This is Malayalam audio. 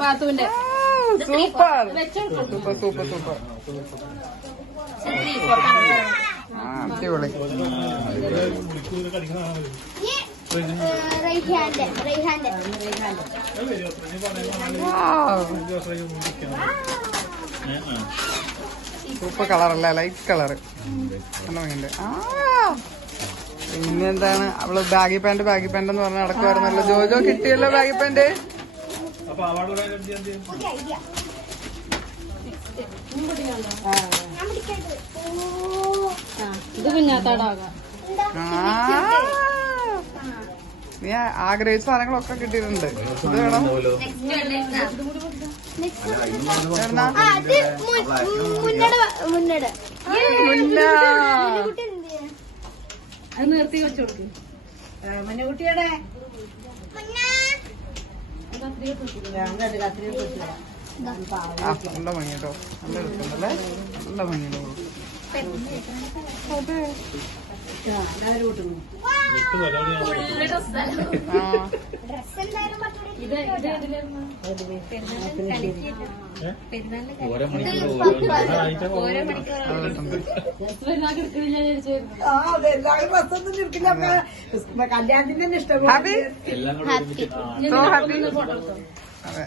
പാത്തുവിന്റെ സൂപ്പർ സൂപ്പർ സൂപ്പർ സൂപ്പർ. അടിപൊളി. സൂപ്പർ കളറല്ലേ, ലൈറ്റ് കളറ്. ഉണ്ട്. പിന്നെന്താണ് അവള് ബാഗി പാന്റ് എന്ന് പറഞ്ഞ നടക്കുവായിരുന്നല്ലോ. ജോജോ കിട്ടിയല്ലോ ബാഗി പാന്റ്. ഇത് കുഞ്ഞാത്താടാകാം. നീ ആഗ്രഹിച്ച സാധനങ്ങളൊക്കെ കിട്ടിയിട്ടുണ്ട്. ഇത് വേണം. അത് നിർത്തി വെച്ചു കൊടുക്കും. മഞ്ഞക്കുട്ടിയുടെ നല്ല ഭംഗി കേട്ടോ. നല്ല എടുക്കണ്ടല്ലേ, നല്ല ഭംഗിയുണ്ടോ. അതെ കല്യാണത്തിന് തന്നെ ഇഷ്ടം. ഹാപ്പി. So happy. അതെ.